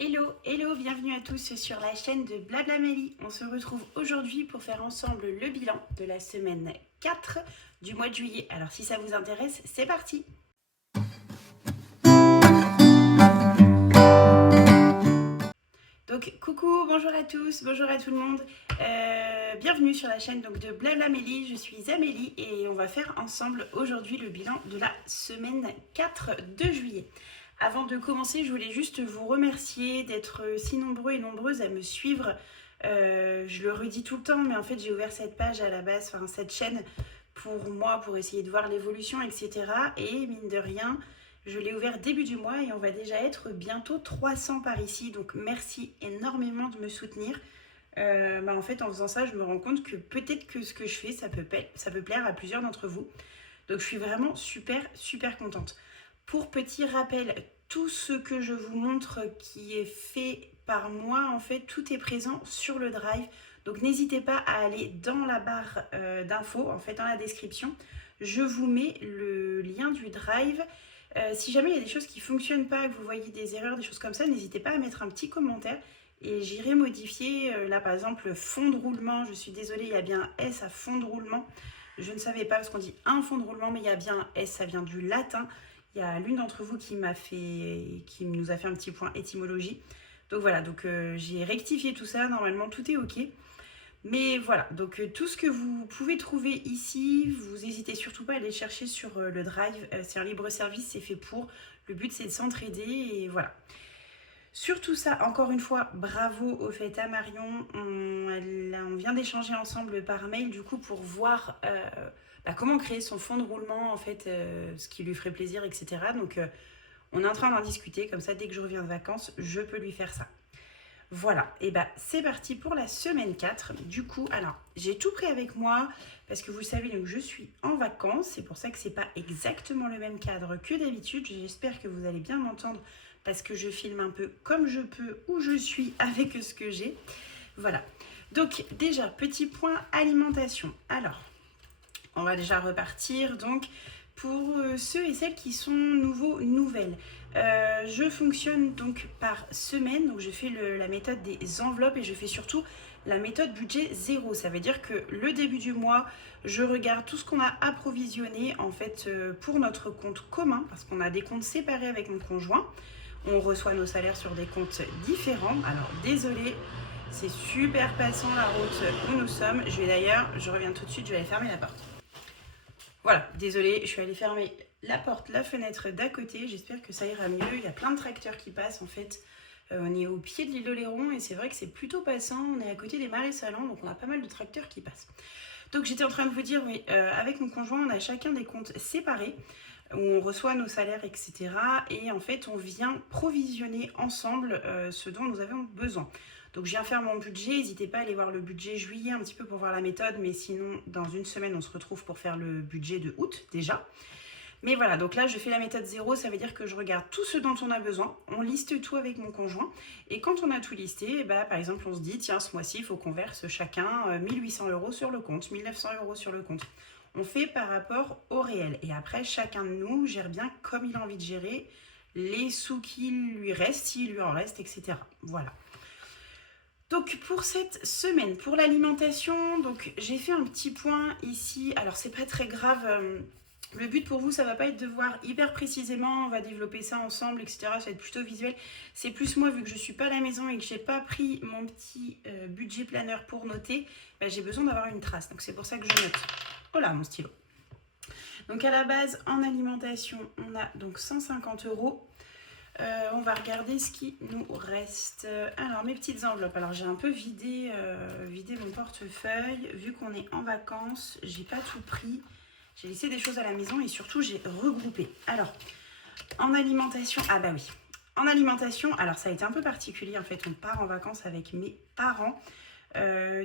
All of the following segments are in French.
Hello, hello, bienvenue à tous sur la chaîne de Blablamélie. On se retrouve aujourd'hui pour faire ensemble le bilan de la semaine 4 du mois de juillet. Alors si ça vous intéresse, c'est parti! Donc coucou, bonjour à tous, bonjour à tout le monde. Bienvenue sur la chaîne donc, de Blablamélie, je suis Amélie et on va faire ensemble aujourd'hui le bilan de la semaine 4 de juillet. Avant de commencer, je voulais juste vous remercier d'être si nombreux et nombreuses à me suivre. Je le redis tout le temps, mais en fait j'ai ouvert cette page à la base, enfin cette chaîne pour moi, pour essayer de voir l'évolution, etc. Et mine de rien, je l'ai ouvert début du mois et on va déjà être bientôt 300 par ici. Donc merci énormément de me soutenir. En fait, en faisant ça, je me rends compte que peut-être que ce que je fais, ça peut plaire à plusieurs d'entre vous. Donc je suis vraiment super contente. Pour petit rappel, tout ce que je vous montre qui est fait par moi, en fait, tout est présent sur le Drive. Donc n'hésitez pas à aller dans la barre d'infos, en fait, dans la description. Je vous mets le lien du Drive. Si jamais il y a des choses qui ne fonctionnent pas, que vous voyez des erreurs, des choses comme ça, n'hésitez pas à mettre un petit commentaire et j'irai modifier. Là, par exemple, fond de roulement, je suis désolée, il y a bien un S à fond de roulement. Je ne savais pas parce qu'on dit un fond de roulement, mais il y a bien un S, ça vient du latin. Il y a l'une d'entre vous qui nous a fait un petit point étymologie. Donc voilà, j'ai rectifié tout ça, normalement tout est ok. Mais voilà, donc tout ce que vous pouvez trouver ici, vous n'hésitez surtout pas à aller chercher sur le Drive. C'est un libre service, c'est fait pour. Le but c'est de s'entraider et voilà. Sur tout ça, encore une fois, bravo au fait à Marion. On vient d'échanger ensemble par mail du coup pour voir comment créer son fond de roulement, en fait, ce qui lui ferait plaisir, etc. Donc on est en train d'en discuter, comme ça dès que je reviens de vacances, je peux lui faire ça. Voilà, et c'est parti pour la semaine 4. Du coup, alors j'ai tout pris avec moi parce que vous savez, donc je suis en vacances. C'est pour ça que c'est pas exactement le même cadre que d'habitude. J'espère que vous allez bien m'entendre parce que je filme un peu comme je peux où je suis avec ce que j'ai. Voilà. Donc déjà, petit point alimentation. Alors, on va déjà repartir. Donc, pour ceux et celles qui sont nouvelles, je fonctionne donc par semaine. Donc, je fais la méthode des enveloppes et je fais surtout la méthode budget zéro. Ça veut dire que le début du mois, je regarde tout ce qu'on a approvisionné en fait pour notre compte commun parce qu'on a des comptes séparés avec mon conjoint. On reçoit nos salaires sur des comptes différents. Alors, désolé. C'est super passant la route où nous sommes. Je reviens tout de suite, je vais aller fermer la porte. Voilà, désolée, je suis allée fermer la porte, la fenêtre d'à côté. J'espère que ça ira mieux. Il y a plein de tracteurs qui passent en fait. On est au pied de l'île Oléron et c'est vrai que c'est plutôt passant. On est à côté des marais salants, donc on a pas mal de tracteurs qui passent. Donc j'étais en train de vous dire, oui, avec mon conjoint, on a chacun des comptes séparés où on reçoit nos salaires, etc. Et en fait, on vient provisionner ensemble ce dont nous avons besoin. Donc je viens faire mon budget, n'hésitez pas à aller voir le budget juillet un petit peu pour voir la méthode, mais sinon dans une semaine on se retrouve pour faire le budget de août déjà. Mais voilà, donc là je fais la méthode zéro, ça veut dire que je regarde tout ce dont on a besoin, on liste tout avec mon conjoint, et quand on a tout listé, par exemple on se dit, tiens ce mois-ci il faut qu'on verse chacun 1800 € sur le compte, 1900 € sur le compte. On fait par rapport au réel, et après chacun de nous gère bien comme il a envie de gérer les sous qu'il lui reste, s'il lui en reste, etc. Voilà. Donc pour cette semaine, pour l'alimentation, donc j'ai fait un petit point ici. Alors c'est pas très grave. Le but pour vous, ça va pas être de voir hyper précisément. On va développer ça ensemble, etc. Ça va être plutôt visuel. C'est plus moi, vu que je suis pas à la maison et que j'ai pas pris mon petit budget planner pour noter, j'ai besoin d'avoir une trace. Donc c'est pour ça que je note. Oh là, mon stylo. Donc à la base, en alimentation, on a donc 150 €. On va regarder ce qui nous reste. Alors, mes petites enveloppes. Alors, j'ai un peu vidé mon portefeuille. Vu qu'on est en vacances, j'ai pas tout pris. J'ai laissé des choses à la maison et surtout, j'ai regroupé. Alors, en alimentation... Ah bah oui. En alimentation, alors ça a été un peu particulier. En fait, on part en vacances avec mes parents.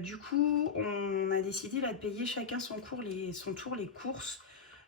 Du coup, on a décidé là, de payer chacun son tour les courses.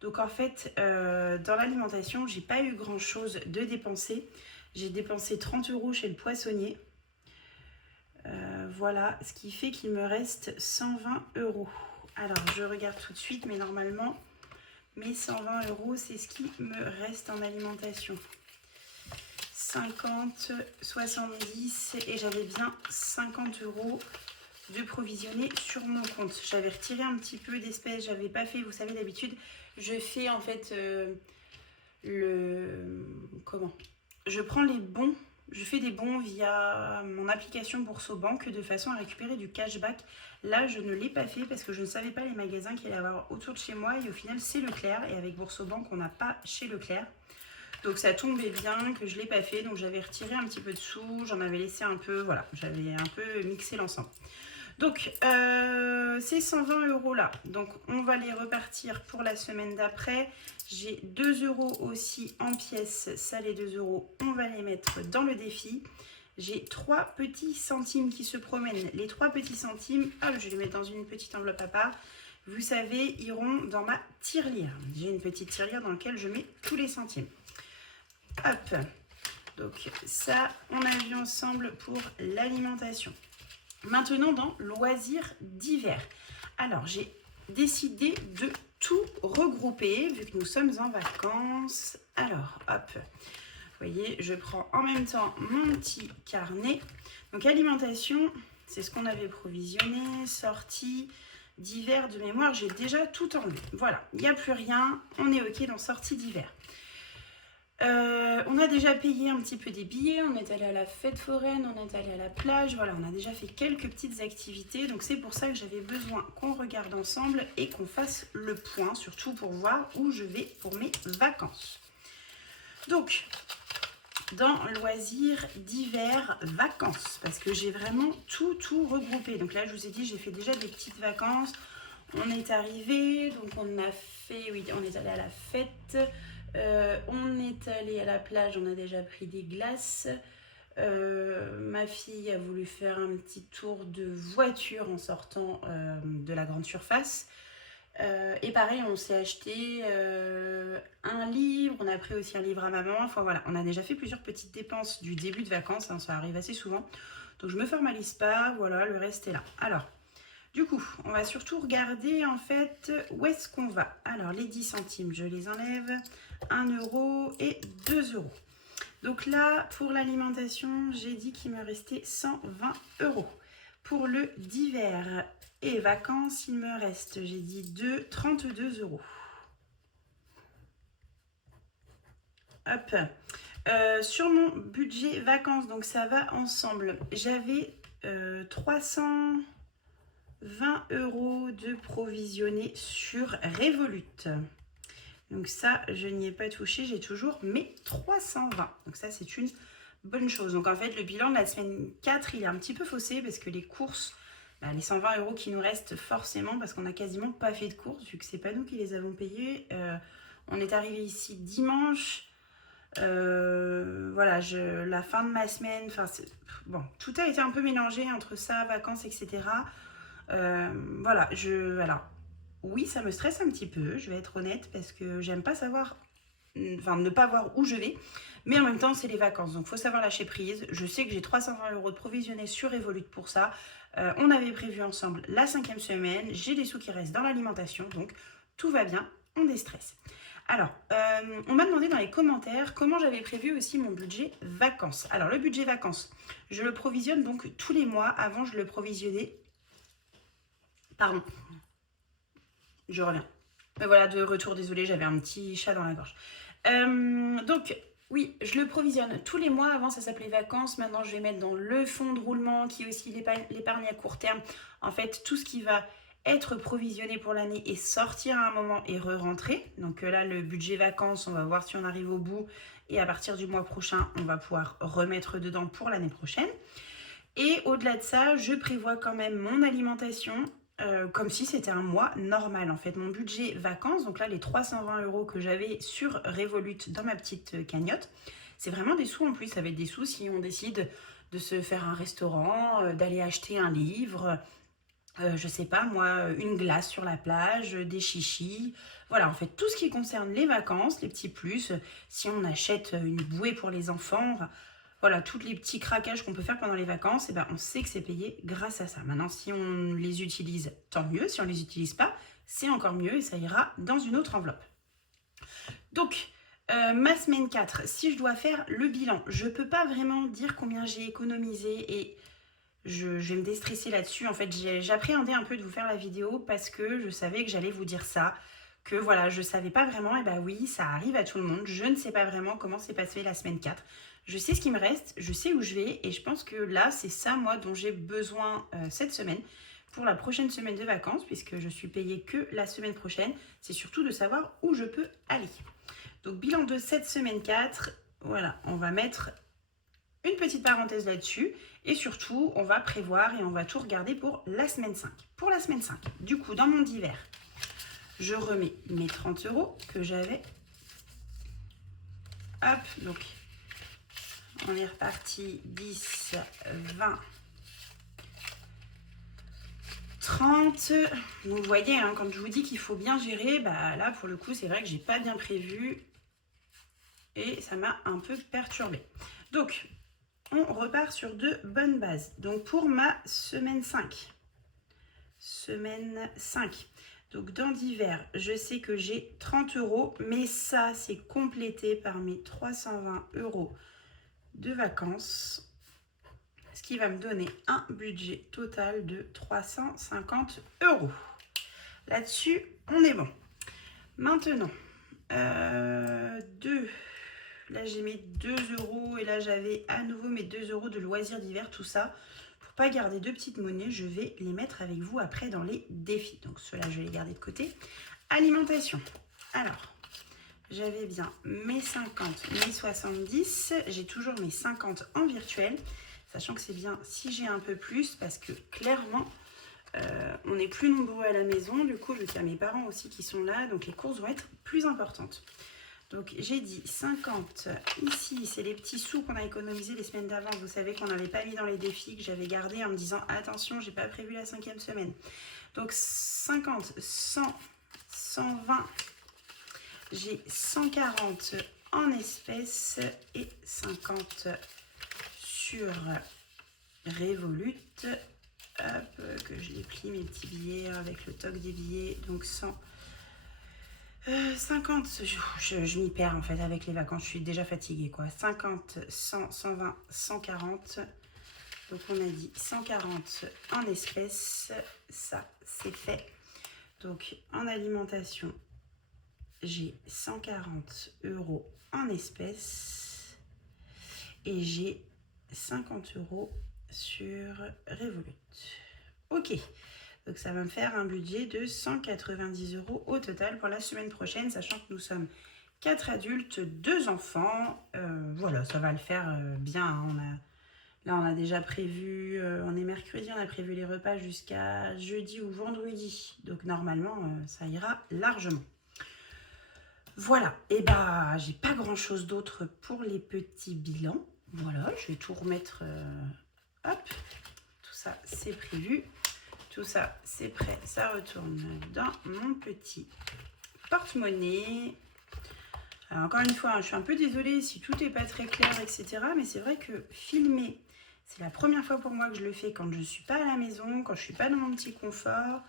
Donc en fait, dans l'alimentation, j'ai pas eu grand chose de dépenser. J'ai dépensé 30 € chez le poissonnier. Voilà, ce qui fait qu'il me reste 120 €. Alors je regarde tout de suite, mais normalement, mes 120 €, c'est ce qui me reste en alimentation. 50, 70 et j'avais bien 50 € de provisionner sur mon compte. J'avais retiré un petit peu d'espèces, j'avais pas fait, vous savez d'habitude, je fais en fait je prends les bons, je fais des bons via mon application Boursobank de façon à récupérer du cashback. Là, je ne l'ai pas fait parce que je ne savais pas les magasins qu'il allait y avoir autour de chez moi et au final, c'est Leclerc et avec Boursobank, on n'a pas chez Leclerc. Donc ça tombait bien que je ne l'ai pas fait, donc j'avais retiré un petit peu de sous, j'en avais laissé un peu, voilà, j'avais un peu mixé l'ensemble. Donc ces 120 € là, donc on va les repartir pour la semaine d'après. J'ai 2 € aussi en pièces, ça les 2 €, on va les mettre dans le défi. J'ai 3 petits centimes qui se promènent. Les 3 petits centimes, hop, je vais les mettre dans une petite enveloppe à part. Vous savez, iront dans ma tirelire. J'ai une petite tirelire dans laquelle je mets tous les centimes. Hop, donc ça, on a vu ensemble pour l'alimentation. Maintenant, dans loisirs d'hiver. Alors, j'ai décidé de tout regrouper, vu que nous sommes en vacances. Alors, hop, vous voyez, je prends en même temps mon petit carnet. Donc, alimentation, c'est ce qu'on avait provisionné, sortie d'hiver de mémoire. J'ai déjà tout enlevé. Voilà, il n'y a plus rien. On est OK dans sortie d'hiver. On a déjà payé un petit peu des billets, on est allé à la fête foraine, on est allé à la plage, voilà, on a déjà fait quelques petites activités, donc c'est pour ça que j'avais besoin qu'on regarde ensemble et qu'on fasse le point, surtout pour voir où je vais pour mes vacances. Donc, dans loisirs d'hiver, vacances, parce que j'ai vraiment tout regroupé. Donc là, je vous ai dit, j'ai fait déjà des petites vacances, on est arrivé, donc on a fait, oui, on est allé à la fête. On est allé à la plage, on a déjà pris des glaces. Ma fille a voulu faire un petit tour de voiture en sortant de la grande surface. Et pareil, on s'est acheté un livre, on a pris aussi un livre à maman. Enfin voilà, on a déjà fait plusieurs petites dépenses du début de vacances, hein, ça arrive assez souvent. Donc je me formalise pas, voilà, le reste est là. Alors, du coup, on va surtout regarder en fait où est-ce qu'on va. Alors, les 10 centimes, je les enlève. 1 € et 2 €. Donc là, pour l'alimentation, j'ai dit qu'il me restait 120 €. Pour le d'hiver et vacances, il me reste, j'ai dit 32 €. Hop. Sur mon budget vacances, donc ça va ensemble. J'avais 320 € de provisionné sur Revolut. Donc ça, je n'y ai pas touché, j'ai toujours mes 320. Donc ça, c'est une bonne chose. Donc en fait, le bilan de la semaine 4, il est un petit peu faussé parce que les courses, les 120 € qui nous restent forcément, parce qu'on n'a quasiment pas fait de courses, vu que c'est pas nous qui les avons payés. On est arrivé ici dimanche. Voilà, la fin de ma semaine, bon, tout a été un peu mélangé entre ça, vacances, etc. Voilà, alors, oui, ça me stresse un petit peu, je vais être honnête, parce que j'aime pas savoir, ne pas voir où je vais, mais en même temps, c'est les vacances, donc il faut savoir lâcher prise. Je sais que j'ai 320 € de provisionné sur Revolut pour ça. On avait prévu ensemble la 5e semaine, j'ai des sous qui restent dans l'alimentation, donc tout va bien, on déstresse. Alors, on m'a demandé dans les commentaires comment j'avais prévu aussi mon budget vacances. Alors, le budget vacances, je le provisionne donc tous les mois. Avant, je le provisionnais. Pardon. Je reviens. Mais voilà, de retour, désolée, j'avais un petit chat dans la gorge. Donc, oui, je le provisionne tous les mois. Avant, ça s'appelait vacances. Maintenant, je vais mettre dans le fonds de roulement qui est aussi l'épargne à court terme. En fait, tout ce qui va être provisionné pour l'année et sortir à un moment et re-rentrer. Donc là, le budget vacances, on va voir si on arrive au bout. Et à partir du mois prochain, on va pouvoir remettre dedans pour l'année prochaine. Et au-delà de ça, je prévois quand même mon alimentation comme si c'était un mois normal. En fait, mon budget vacances, donc là, les 320 € que j'avais sur Revolut dans ma petite cagnotte, c'est vraiment des sous en plus. Ça va être des sous si on décide de se faire un restaurant, d'aller acheter un livre, je sais pas moi, une glace sur la plage, des chichis. Voilà, en fait, tout ce qui concerne les vacances, les petits plus, si on achète une bouée pour les enfants, voilà, tous les petits craquages qu'on peut faire pendant les vacances, on sait que c'est payé grâce à ça. Maintenant, si on les utilise, tant mieux. Si on ne les utilise pas, c'est encore mieux et ça ira dans une autre enveloppe. Donc, Ma semaine 4, si je dois faire le bilan, je ne peux pas vraiment dire combien j'ai économisé et je vais me déstresser là-dessus. En fait, j'appréhendais un peu de vous faire la vidéo parce que je savais que j'allais vous dire ça. Que voilà, je ne savais pas vraiment, et bah oui, ça arrive à tout le monde. Je ne sais pas vraiment comment s'est passée la semaine 4. Je sais ce qui me reste, je sais où je vais et je pense que là, c'est ça, moi, dont j'ai besoin cette semaine. Pour la prochaine semaine de vacances, puisque je suis payée que la semaine prochaine, c'est surtout de savoir où je peux aller. Donc, bilan de cette semaine 4, voilà, on va mettre une petite parenthèse là-dessus. Et surtout, on va prévoir et on va tout regarder pour la semaine 5. Pour la semaine 5, du coup, dans mon divers, je remets mes 30 € que j'avais. Hop, donc, on est reparti 10, 20, 30. Donc, vous voyez, hein, quand je vous dis qu'il faut bien gérer, bah là, pour le coup, c'est vrai que j'ai pas bien prévu. Et ça m'a un peu perturbée. Donc, on repart sur de bonnes bases. Donc, pour ma semaine 5. Semaine 5. Donc, dans divers, je sais que j'ai 30 €. Mais ça, c'est complété par mes 320 € de vacances. Ce qui va me donner un budget total de 350 €. Là-dessus, on est bon. Maintenant, là j'ai mes 2 € et là j'avais à nouveau mes 2 € de loisirs d'hiver, tout ça. Pour pas garder de petites monnaies, je vais les mettre avec vous après dans les défis. Donc ceux-là, je vais les garder de côté. Alimentation. Alors, j'avais bien mes 50, mes 70. J'ai toujours mes 50 en virtuel. Sachant que c'est bien si j'ai un peu plus parce que clairement, on est plus nombreux à la maison. Du coup, vu qu'il y a mes parents aussi qui sont là, donc les courses vont être plus importantes. Donc, j'ai dit 50 ici. C'est les petits sous qu'on a économisés les semaines d'avant. Vous savez qu'on n'avait pas mis dans les défis, que j'avais gardé en me disant attention, j'ai pas prévu la 5e semaine. Donc, 50, 100, 120. J'ai 140 en espèces et 50 sur Revolut. Hop, que je les plie mes petits billets avec le toc des billets. Donc 100, 50, je m'y perds en fait avec les vacances, je suis déjà fatiguée quoi. 50, 100, 120, 140. Donc on a dit 140 en espèces, ça c'est fait. Donc en alimentation, j'ai 140 € en espèces et j'ai 50 € sur Revolut. Ok, donc ça va me faire un budget de 190 € au total pour la semaine prochaine, sachant que nous sommes 4 adultes, 2 enfants. Voilà, ça va le faire bien. Hein. Là, on a déjà prévu, on est mercredi, on a prévu les repas jusqu'à jeudi ou vendredi. Donc normalement, ça ira largement. Voilà, et bah j'ai pas grand chose d'autre pour les petits bilans. Voilà, je vais tout remettre. Hop, tout ça c'est prévu. Tout ça c'est prêt. Ça retourne dans mon petit porte-monnaie. Alors encore une fois, je suis un peu désolée si tout n'est pas très clair, etc. Mais c'est vrai que filmer, c'est la première fois pour moi que je le fais quand je ne suis pas à la maison, quand je ne suis pas dans mon petit confort,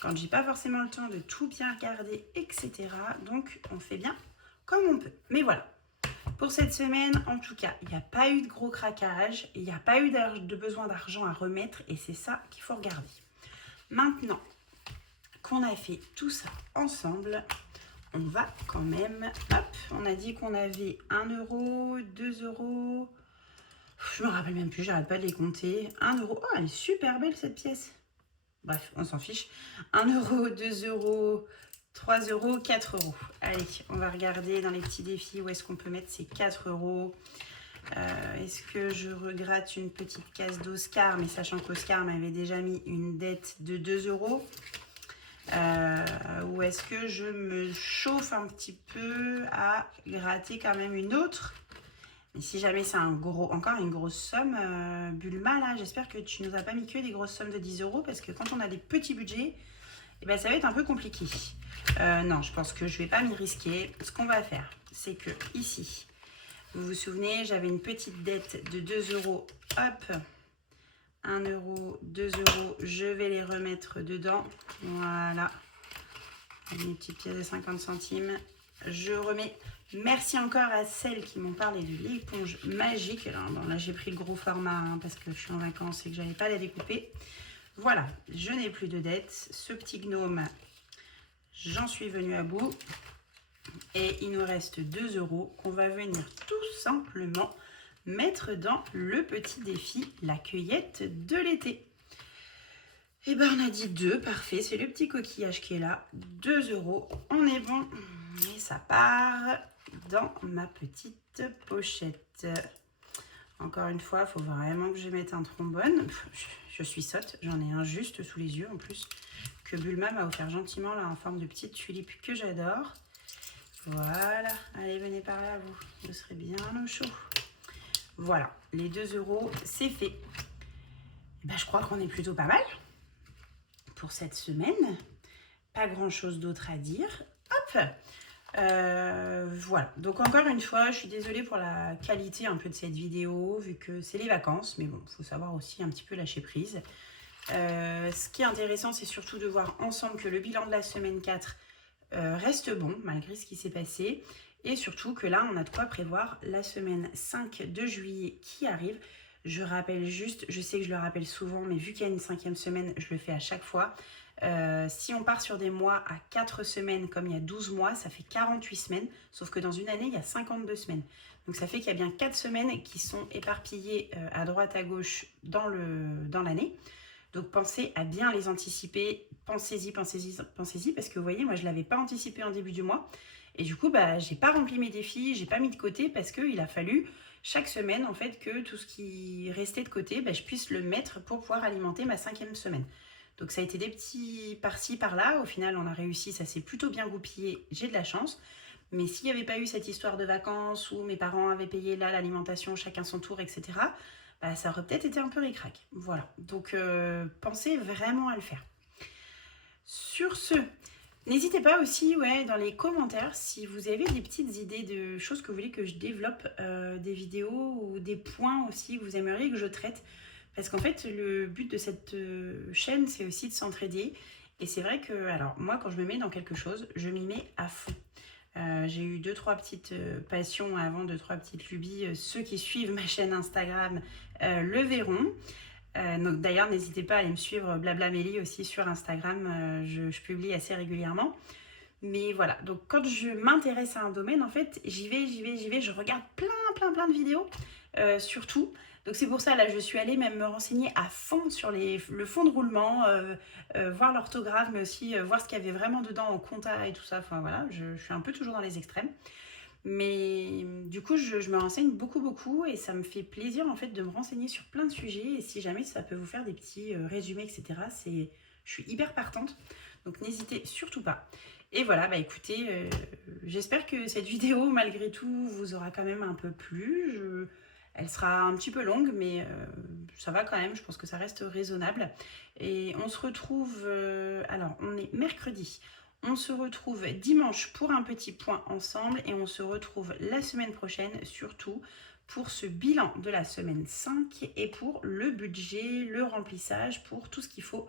quand j'ai pas forcément le temps de tout bien regarder, etc. Donc on fait bien comme on peut. Mais voilà, pour cette semaine, en tout cas, il n'y a pas eu de gros craquage, il n'y a pas eu de besoin d'argent à remettre et c'est ça qu'il faut regarder. Maintenant qu'on a fait tout ça ensemble, on va quand même, hop, on a dit qu'on avait 1 €, 2 €, je me rappelle même plus, j'arrête pas de les compter. 1 €, oh elle est super belle cette pièce. Bref, on s'en fiche. 1 €, 2 €, 3 €, 4 €. Allez, on va regarder dans les petits défis où est-ce qu'on peut mettre ces 4 €. Est-ce que je regrette une petite case d'Oscar, mais sachant qu'Oscar m'avait déjà mis une dette de 2 €. Ou est-ce que je me chauffe un petit peu à gratter quand même une autre? Mais si jamais c'est encore une grosse somme, Bulma, là, j'espère que tu nous as pas mis que des grosses sommes de 10 € parce que quand on a des petits budgets, eh ben, ça va être un peu compliqué. Non, je pense que je vais pas m'y risquer. Ce qu'on va faire, c'est que ici, vous vous souvenez, j'avais une petite dette de 2 €. Hop, 1 €, 2 €, je vais les remettre dedans. Voilà. Mes petites pièces de 50 centimes. Je remets Merci encore à celles qui m'ont parlé de l'éponge magique. Alors, bon, là, j'ai pris le gros format hein, parce que je suis en vacances et que j'avais pas à la découper. Voilà, je n'ai plus de dettes. Ce petit gnome, j'en suis venue à bout. Et il nous reste 2 € qu'on va venir tout simplement mettre dans le petit défi, la cueillette de l'été. Et ben on a dit 2, parfait, c'est le petit coquillage qui est là, 2 €, on est bon. Et ça part dans ma petite pochette. Encore une fois, il faut vraiment que je mette un trombone. Je suis sotte, j'en ai un juste sous les yeux en plus, que Bulma m'a offert gentiment là en forme de petite tulipe que j'adore. Voilà, allez venez par là vous, vous serez bien au chaud. Voilà, les 2 € c'est fait. Et ben, je crois qu'on est plutôt pas mal pour cette semaine. Pas grand chose d'autre à dire. Hop, voilà, donc encore une fois, je suis désolée pour la qualité un peu de cette vidéo, vu que c'est les vacances, mais bon, il faut savoir aussi un petit peu lâcher prise. Ce qui est intéressant, c'est surtout de voir ensemble que le bilan de la semaine 4 reste bon, malgré ce qui s'est passé, et surtout que là, on a de quoi prévoir la semaine 5 de juillet qui arrive. Je rappelle juste, je sais que je le rappelle souvent, mais vu qu'il y a une 5e semaine, je le fais à chaque fois. Si on part sur des mois à 4 semaines, comme il y a 12 mois, ça fait 48 semaines. Sauf que dans une année, il y a 52 semaines. Donc ça fait qu'il y a bien 4 semaines qui sont éparpillées à droite, à gauche dans l'année. Donc pensez à bien les anticiper. Pensez-y, pensez-y, pensez-y. Parce que vous voyez, moi, je ne l'avais pas anticipé en début du mois. Et du coup, bah, j'ai pas rempli mes défis, j'ai pas mis de côté parce qu'il a fallu chaque semaine, en fait, que tout ce qui restait de côté, bah, je puisse le mettre pour pouvoir alimenter ma 5e semaine. Donc ça a été des petits par-ci, par-là. Au final, on a réussi, ça s'est plutôt bien goupillé. J'ai de la chance. Mais s'il n'y avait pas eu cette histoire de vacances où mes parents avaient payé là l'alimentation, chacun son tour, etc., bah, ça aurait peut-être été un peu ric-rac. Voilà. Donc pensez vraiment à le faire. Sur ce, n'hésitez pas aussi dans les commentaires si vous avez des petites idées de choses que vous voulez que je développe, des vidéos ou des points aussi que vous aimeriez que je traite. Parce qu'en fait, le but de cette chaîne, c'est aussi de s'entraider. Et c'est vrai que, alors moi, quand je me mets dans quelque chose, je m'y mets à fond. J'ai eu 2-3 petites passions avant, 2-3 petites lubies. Ceux qui suivent ma chaîne Instagram le verront. Donc d'ailleurs, n'hésitez pas à aller me suivre Blablamélie aussi sur Instagram. Je publie assez régulièrement. Mais voilà, donc quand je m'intéresse à un domaine, en fait, j'y vais, je regarde plein de vidéos, surtout. Donc c'est pour ça, là, je suis allée même me renseigner à fond sur le fond de roulement, voir l'orthographe, mais aussi voir ce qu'il y avait vraiment dedans en compta et tout ça. Enfin voilà, je suis un peu toujours dans les extrêmes. Mais du coup, je me renseigne beaucoup et ça me fait plaisir en fait de me renseigner sur plein de sujets. Et si jamais ça peut vous faire des petits résumés, etc., je suis hyper partante. Donc n'hésitez surtout pas. Et voilà, bah écoutez, j'espère que cette vidéo, malgré tout, vous aura quand même un peu plu. Elle sera un petit peu longue, mais ça va quand même, je pense que ça reste raisonnable. Et on se retrouve, alors on est mercredi, on se retrouve dimanche pour un petit point ensemble et on se retrouve la semaine prochaine, surtout pour ce bilan de la semaine 5 et pour le budget, le remplissage, pour tout ce qu'il faut.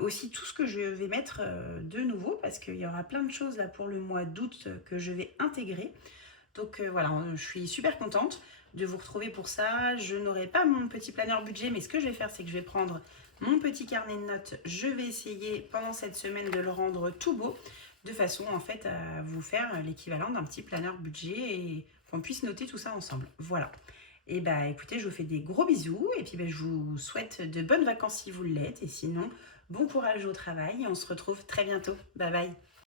Aussi tout ce que je vais mettre de nouveau parce qu'il y aura plein de choses là pour le mois d'août que je vais intégrer. Donc voilà, je suis super contente de vous retrouver pour ça. Je n'aurai pas mon petit planeur budget, mais ce que je vais faire, c'est que je vais prendre mon petit carnet de notes. Je vais essayer pendant cette semaine de le rendre tout beau, de façon en fait à vous faire l'équivalent d'un petit planeur budget et qu'on puisse noter tout ça ensemble. Voilà. Et bah écoutez, je vous fais des gros bisous et puis je vous souhaite de bonnes vacances si vous l'êtes. Et sinon, bon courage au travail et on se retrouve très bientôt. Bye bye.